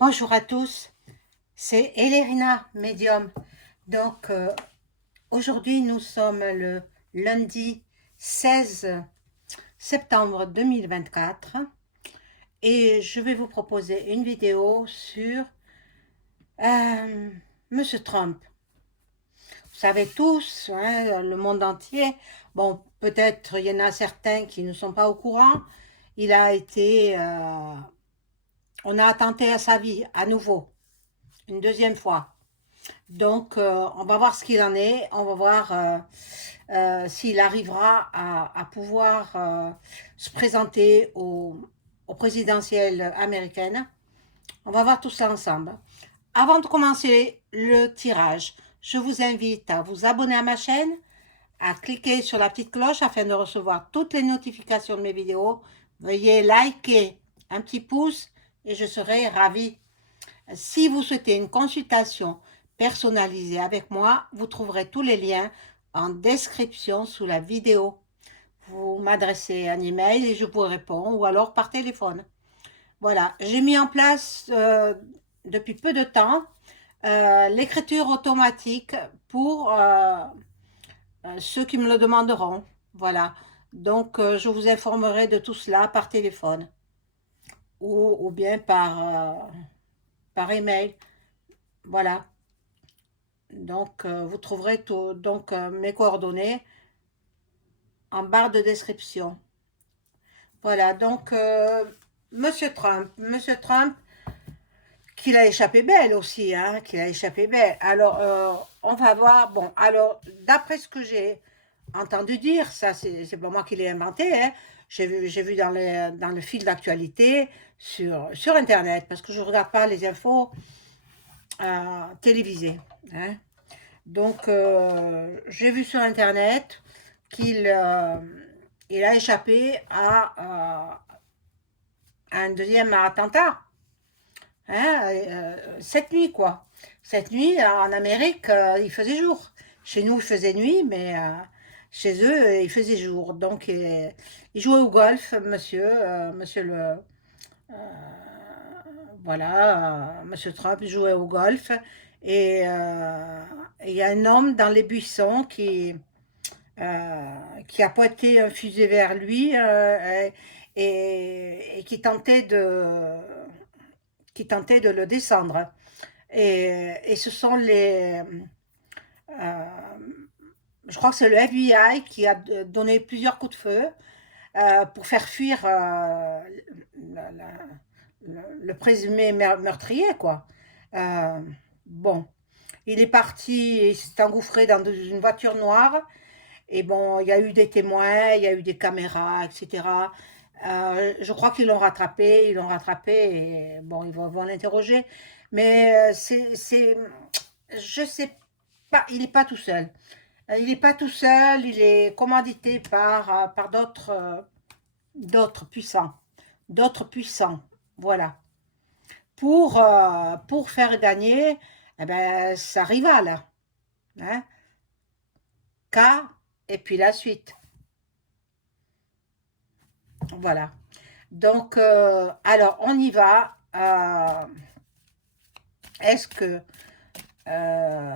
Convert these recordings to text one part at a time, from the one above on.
Bonjour à tous, c'est Elérina, médium. Donc, aujourd'hui, nous sommes le lundi 16 septembre 2024 et je vais vous proposer une vidéo sur Monsieur Trump. Vous savez tous, hein, le monde entier, bon, peut-être il y en a certains qui ne sont pas au courant, il a été, on a attenté à sa vie à nouveau, une deuxième fois. Donc, on va voir ce qu'il en est. On va voir s'il arrivera à pouvoir se présenter au présidentielles américaines. On va voir tout ça ensemble. Avant de commencer le tirage, je vous invite à vous abonner à ma chaîne, à cliquer sur la petite cloche afin de recevoir toutes les notifications de mes vidéos. Veuillez liker, un petit pouce et je serai ravie. Si vous souhaitez une consultation personnalisée avec moi, vous trouverez tous les liens en description sous la vidéo. Vous m'adressez un email et je vous réponds ou alors par téléphone. Voilà, j'ai mis en place depuis peu de temps l'écriture automatique pour ceux qui me le demanderont. Voilà, donc je vous informerai de tout cela par téléphone ou bien par email. Voilà. Donc, vous trouverez mes coordonnées en barre de description. Voilà, donc, Monsieur Trump, qu'il a échappé belle aussi, hein, qu'il a échappé belle. Alors, on va voir, bon, alors, d'après ce que j'ai entendu dire, ça, c'est pas moi qui l'ai inventé, hein, j'ai vu dans le fil d'actualité sur Internet, parce que je ne regarde pas les infos télévisées, hein. Donc, j'ai vu sur Internet qu'il il a échappé à un deuxième attentat, hein, cette nuit, quoi. Cette nuit, en Amérique, il faisait jour. Chez nous, il faisait nuit, mais chez eux, il faisait jour. Donc, il jouait au golf, monsieur monsieur Trump jouait au golf. Et il y a un homme dans les buissons qui a pointé un fusil vers lui et qui tentait de le descendre. Et ce sont euh, je crois que c'est le FBI qui a donné plusieurs coups de feu pour faire fuir la- la- le présumé meurtrier, quoi. Euh, bon, il est parti, il s'est engouffré dans une voiture noire. Et bon, il y a eu des témoins, il y a eu des caméras, etc. Je crois qu'ils l'ont rattrapé, et bon, ils vont l'interroger. Mais je sais pas, il n'est pas tout seul. Il n'est pas tout seul, il est commandité par d'autres puissants, voilà. Pour faire gagner eh ben, sa rivale, hein, K, et puis la suite. Voilà. Donc, alors, on y va. Est-ce que euh,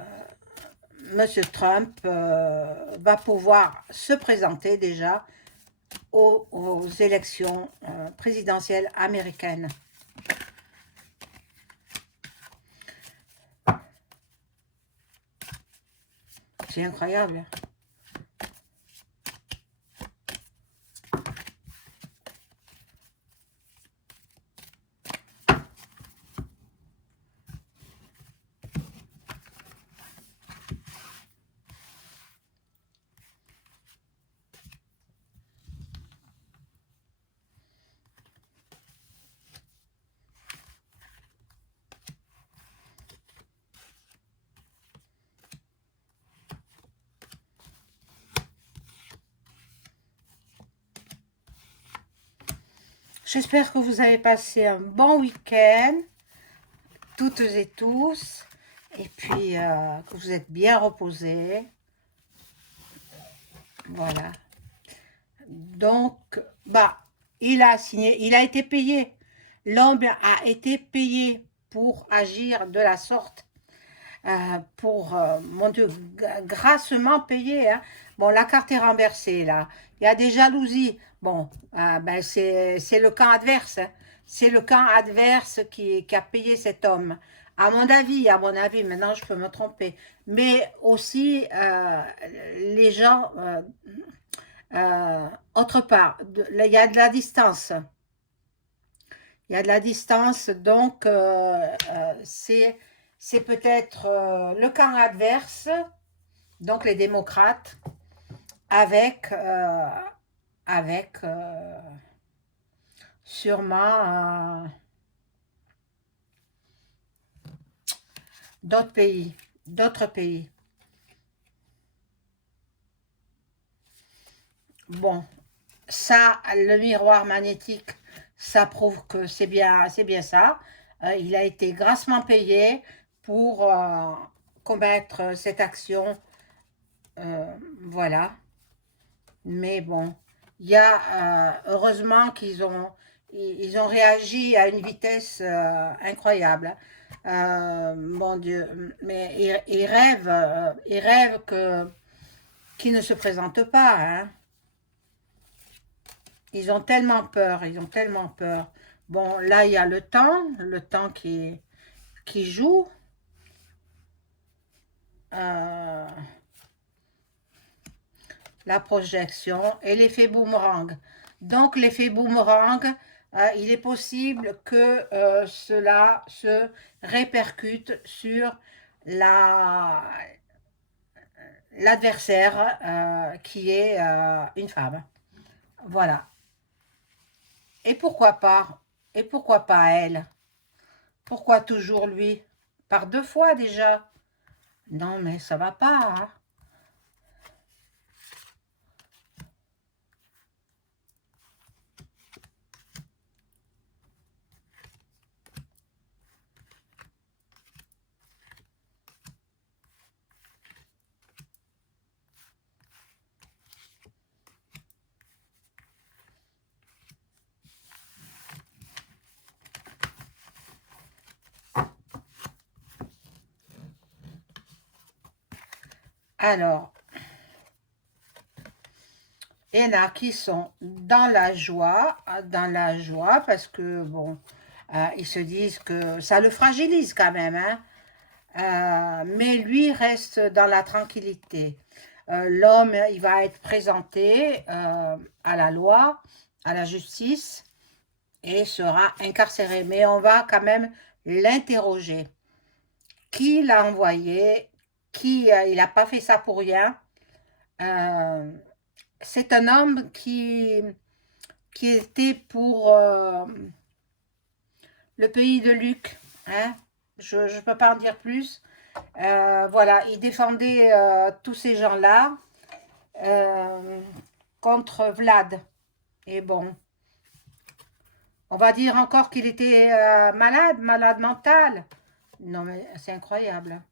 Monsieur Trump va pouvoir se présenter déjà aux élections présidentielles américaines? C'est incroyable. J'espère que vous avez passé un bon week-end, toutes et tous, et puis que vous êtes bien reposés. Voilà. Donc, bah, il a signé, il a été payé. L'homme a été payé pour agir de la sorte, pour, mon Dieu, grassement payé, hein. Bon, la carte est renversée, là. Il y a des jalousies. Bon, ben c'est le camp adverse, hein. C'est le camp adverse qui a payé cet homme. À mon avis, maintenant je peux me tromper. Mais aussi, les gens, autre part, il y a de la distance. Il y a de la distance, donc c'est peut-être le camp adverse, donc les démocrates, avec, sûrement d'autres pays, d'autres pays. Bon, ça, le miroir magnétique, ça prouve que c'est bien ça. Il a été grassement payé pour commettre cette action. Voilà. Mais bon, il y a heureusement ils ont réagi à une vitesse incroyable. Mon Dieu, mais ils rêvent qu'ils ne se présentent pas, hein. Ils ont tellement peur, ils ont tellement peur. Bon, là, il y a le temps qui joue. Euh, la projection et l'effet boomerang. Donc, l'effet boomerang, il est possible que cela se répercute sur la l'adversaire qui est une femme. Voilà. Et pourquoi pas? Et pourquoi pas elle? Pourquoi toujours lui? Par 2 fois déjà. Non, mais ça va pas, hein. Alors, il y en a qui sont dans la joie parce que, bon, ils se disent que ça le fragilise quand même, hein. Mais lui reste dans la tranquillité. L'homme, il va être présenté à la loi, à la justice, et sera incarcéré. Mais on va quand même l'interroger. Qui l'a envoyé? Il n'a pas fait ça pour rien. Euh, c'est un homme qui était pour le pays de Luc, hein. Je ne peux pas en dire plus. Voilà, il défendait tous ces gens-là euh, contre Vlad. Et bon, on va dire encore qu'il était malade mental. Non, mais c'est incroyable.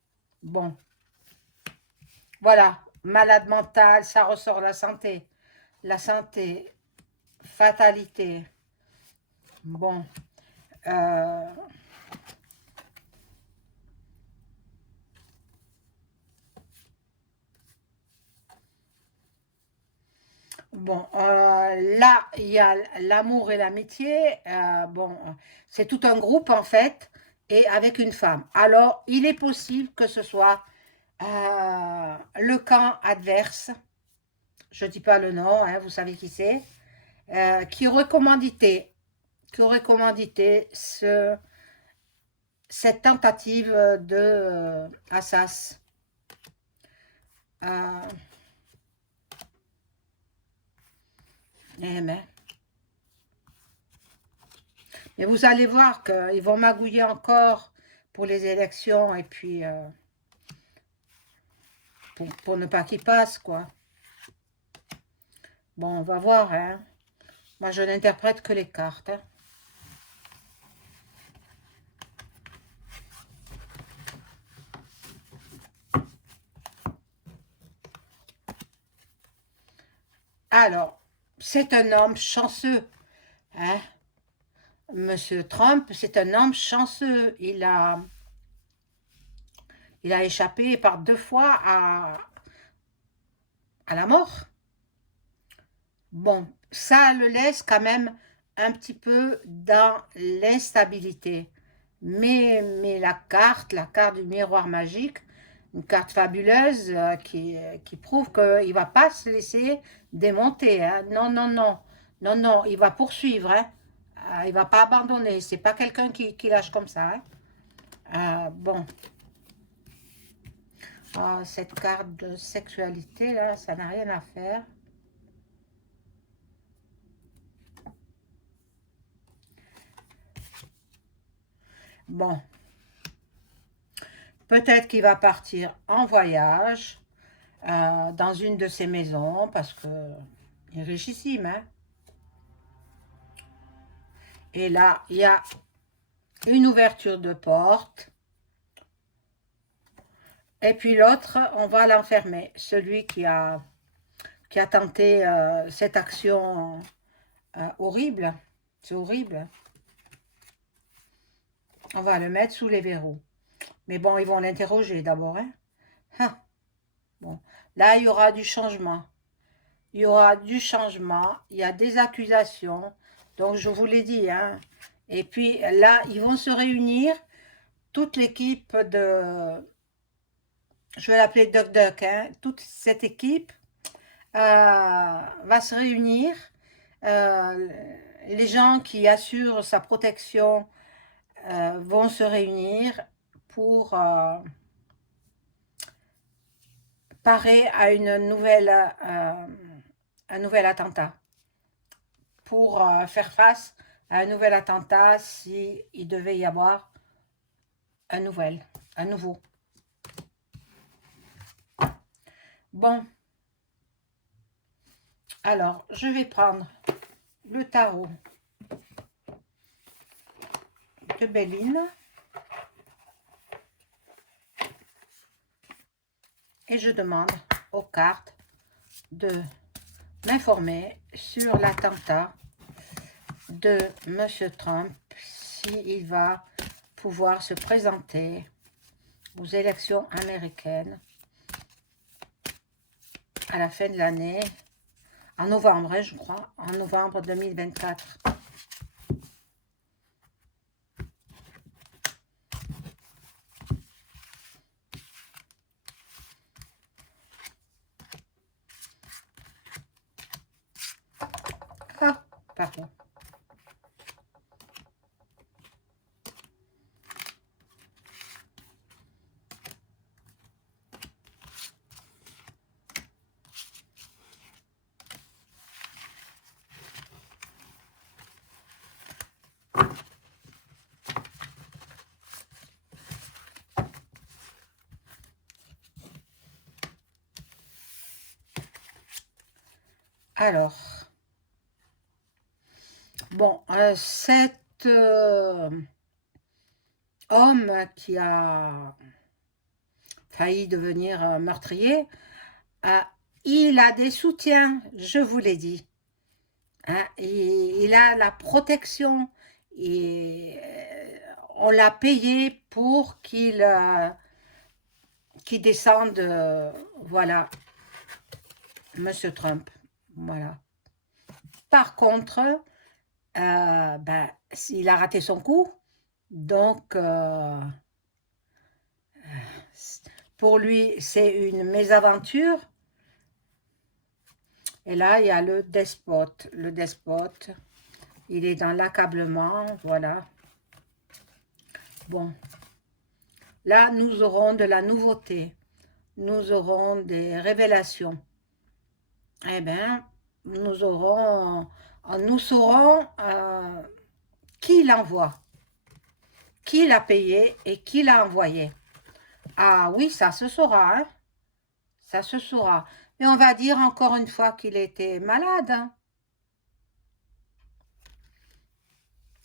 Bon, voilà, malade mental, ça ressort la santé, fatalité. Bon, euh, bon, là, il y a l'amour et l'amitié. Bon, c'est tout un groupe en fait, et avec une femme. Alors, il est possible que ce soit le camp adverse, je ne dis pas le nom, hein, vous savez qui c'est, qui aurait commandité cette tentative de Assas. Euh, mais vous allez voir qu'ils vont magouiller encore pour les élections et puis pour ne pas qu'ils passent, quoi. Bon, on va voir, hein. Moi, je n'interprète que les cartes, hein. Alors, c'est un homme chanceux, hein. Monsieur Trump, c'est un homme chanceux. Il a échappé par 2 fois à la mort. Bon, ça le laisse quand même un petit peu dans l'instabilité. Mais la carte du miroir magique, une carte fabuleuse qui prouve qu'il ne va pas se laisser démonter. Hein. Non, non, non. Non, non, il va poursuivre. Hein. Il ne va pas abandonner. C'est pas quelqu'un qui lâche comme ça. Hein. Bon. Cette carte de sexualité, là, ça n'a rien à faire. Bon. Peut-être qu'il va partir en voyage dans une de ses maisons parce que il est richissime. Hein? Et là, il y a une ouverture de porte. Et puis l'autre, on va l'enfermer. Celui qui a tenté cette action horrible. C'est horrible. On va le mettre sous les verrous. Mais bon, ils vont l'interroger d'abord. Hein? Ah, bon. Là, il y aura du changement. Il y aura du changement. Il y a des accusations. Donc, je vous l'ai dit. Hein? Et puis là, ils vont se réunir. Toute l'équipe de... Je vais l'appeler Duck Duck. Hein? Toute cette équipe va se réunir. Les gens qui assurent sa protection vont se réunir pour parer à un nouvel attentat, pour faire face à un nouvel attentat si il devait y avoir un nouveau. Bon, alors je vais prendre le tarot de Béline et je demande aux cartes de m'informer sur l'attentat de Monsieur Trump, s'il va pouvoir se présenter aux élections américaines à la fin de l'année, en novembre, hein, je crois, en novembre 2024. Ah, pardon. Alors, bon, cet homme qui a failli devenir meurtrier, il a des soutiens, je vous l'ai dit. Hein, il a la protection et on l'a payé pour qu'il descende, voilà, Monsieur Trump. Voilà. Par contre, ben, il a raté son coup, donc pour lui, c'est une mésaventure. Et là, il y a le despote. Le despote, il est dans l'accablement, voilà. Bon. Là, nous aurons de la nouveauté. Nous aurons des révélations. Eh bien, nous saurons qui l'envoie, qui l'a payé et qui l'a envoyé. Ah oui, ça se saura, hein? Ça se saura. Mais on va dire encore une fois qu'il était malade. Hein?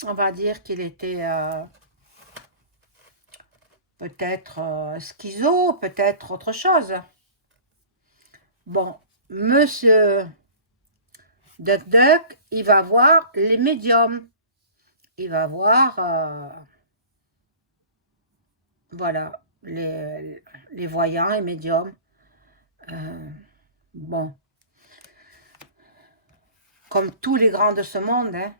On va dire qu'il était peut-être schizo, peut-être autre chose. Bon, Monsieur Duck Duck, il va voir les médiums. il va voir, voilà, les voyants et médiums. Bon, comme tous les grands de ce monde, hein.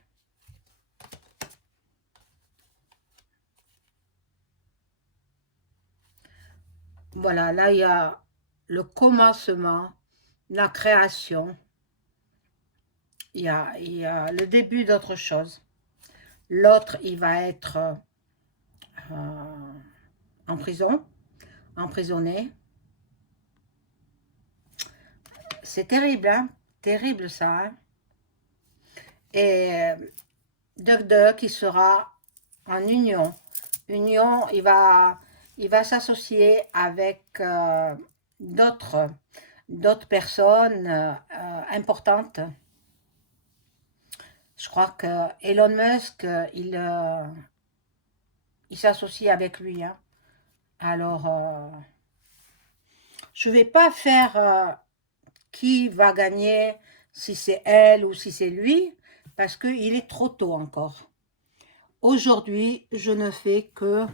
Voilà, là, il y a le commencement, la création, il y a le début d'autre chose. L'autre, il va être en prison, emprisonné. C'est terrible, hein? Terrible ça, hein? Et Duck il sera en union. Union, il va s'associer avec d'autres personnes importantes. Je crois que Elon Musk, il s'associe avec lui, hein. Alors, je vais pas faire qui va gagner, si c'est elle ou si c'est lui, parce qu'il est trop tôt encore. Aujourd'hui, je ne fais que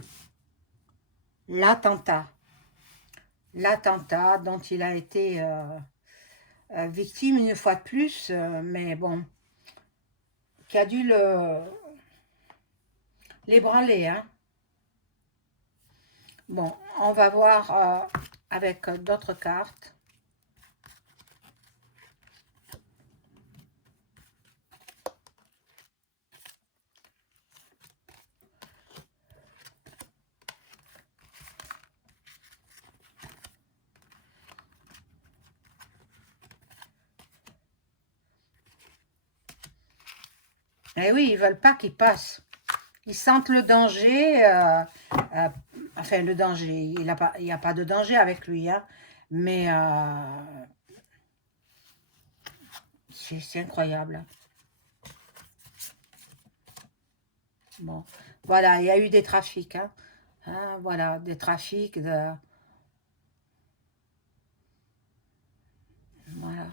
l'attentat. L'attentat dont il a été victime une fois de plus, mais bon, qui a dû l'ébranler, hein. Bon, on va voir avec d'autres cartes. Eh oui, ils veulent pas qu'il passe. Ils sentent le danger. Euh, enfin, le danger. Il n'y a pas de danger avec lui, hein, mais c'est incroyable. Bon, voilà, il y a eu des trafics, hein. Hein, voilà, des trafics de... Voilà.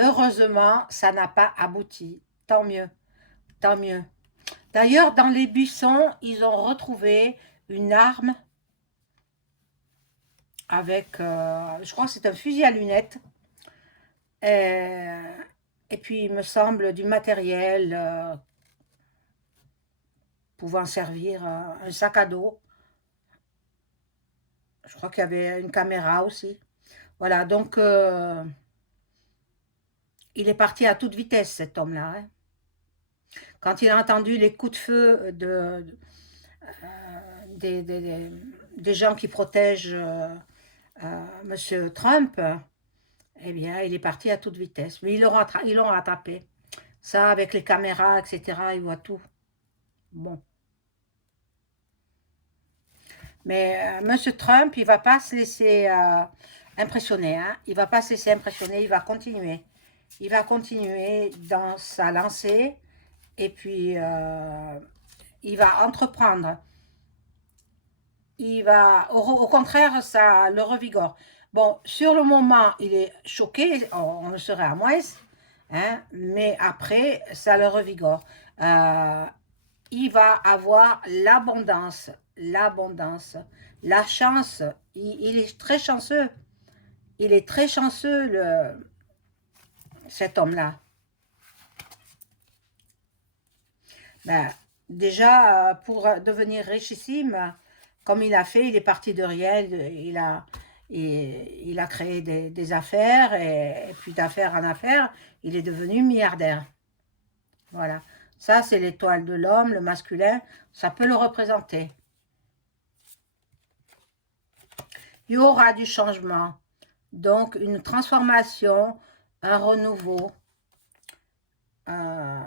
Heureusement, ça n'a pas abouti. Tant mieux, tant mieux. D'ailleurs, dans les buissons, ils ont retrouvé une arme avec, je crois que c'est un fusil à lunettes, euh, et puis il me semble du matériel pouvant servir un sac à dos. Je crois qu'il y avait une caméra aussi. Voilà, donc il est parti à toute vitesse, cet homme-là, hein. Quand il a entendu les coups de feu des gens qui protègent Monsieur Trump, eh bien, il est parti à toute vitesse. Mais ils l'ont rattrapé. Ça, avec les caméras, etc., il voit tout. Bon. Mais Monsieur Trump, il va pas se laisser impressionner, hein. Il va pas se laisser impressionner, il va continuer. Il va continuer dans sa lancée et puis il va entreprendre. Au contraire, ça le revigore. Bon, sur le moment, il est choqué, on le serait à moins, hein, mais après, ça le revigore. Euh, il va avoir l'abondance, la chance. Il est très chanceux. Il est très chanceux, cet homme-là. Ben, déjà, pour devenir richissime, comme il a fait, il est parti de rien, il a créé des affaires, et puis d'affaires en affaires, il est devenu milliardaire. Voilà. Ça, c'est l'étoile de l'homme, le masculin, ça peut le représenter. Il y aura du changement, donc une transformation, un renouveau. euh,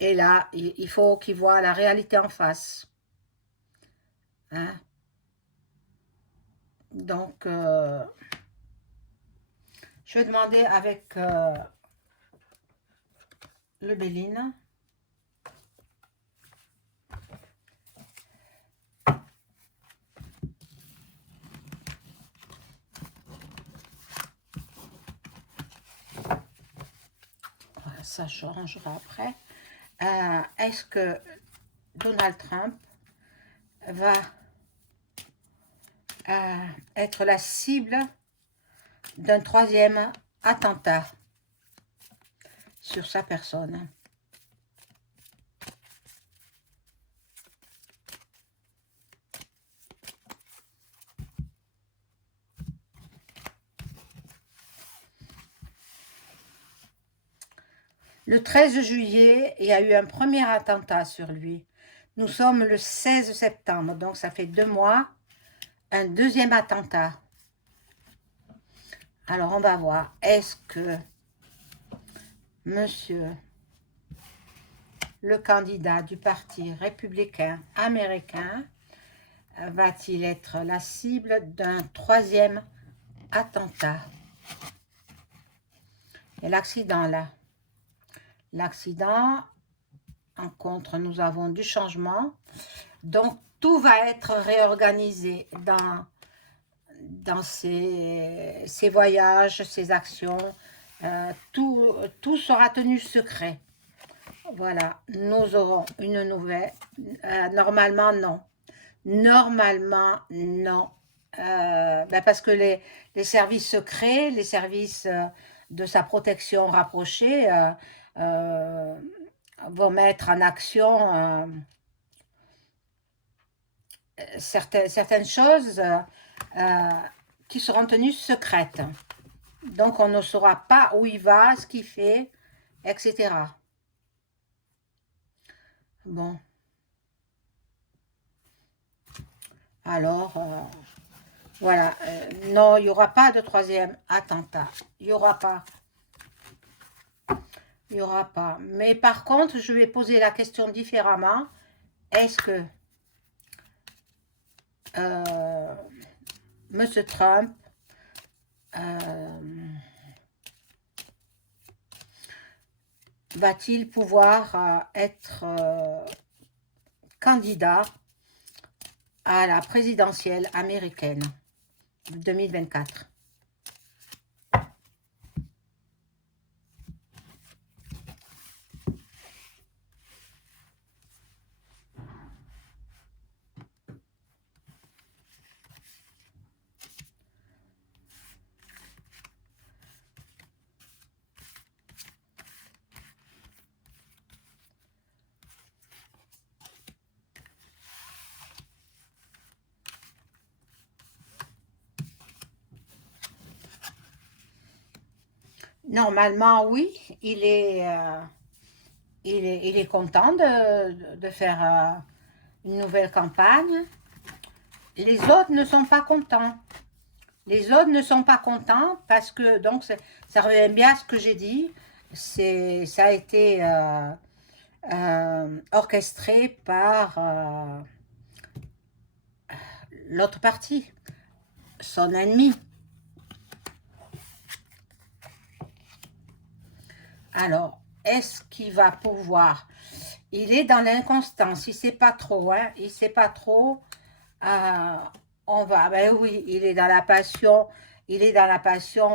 et là, il faut qu'il voit la réalité en face, hein. Donc, je vais demander avec le Béline. ça changera après. Est-ce que Donald Trump va être la cible d'un troisième attentat sur sa personne? Le 13 juillet, il y a eu un premier attentat sur lui. Nous sommes le 16 septembre, donc ça fait 2 mois. Un deuxième attentat. Alors, on va voir. Est-ce que monsieur le candidat du Parti républicain américain va-t-il être la cible d'un troisième attentat? Et l'accident là. L'accident, en contre, nous avons du changement. Donc, tout va être réorganisé dans ses voyages, ses actions. Tout sera tenu secret. Voilà, nous aurons une nouvelle. Normalement, non. Normalement, non. Parce que les services secrets, les services de sa protection rapprochée vont mettre en action certaines choses qui seront tenues secrètes. Donc, on ne saura pas où il va, ce qu'il fait, etc. Bon. Alors, voilà. Non, il n'y aura pas de troisième attentat. Il n'y aura pas. Il n'y aura pas. Mais par contre, je vais poser la question différemment. Est-ce que M. Trump va-t-il pouvoir être candidat à la présidentielle américaine 2024? Normalement, oui, il est content de faire une nouvelle campagne. Les autres ne sont pas contents. Les autres ne sont pas contents parce que, donc, ça revient bien à ce que j'ai dit, ça a été orchestré par l'autre partie, son ennemi. Alors, est-ce qu'il va pouvoir? Il est dans l'inconstance, il ne sait pas trop, hein, il ne sait pas trop. On va, ben oui, il est dans la passion,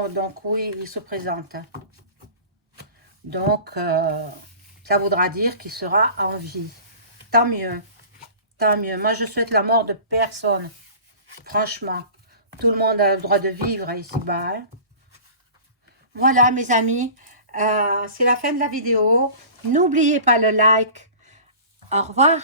donc oui, il se présente. Donc, ça voudra dire qu'il sera en vie. Tant mieux, tant mieux. Moi, je souhaite la mort de personne, franchement. Tout le monde a le droit de vivre ici-bas. Hein. Voilà, mes amis. C'est la fin de la vidéo. N'oubliez pas le like. Au revoir.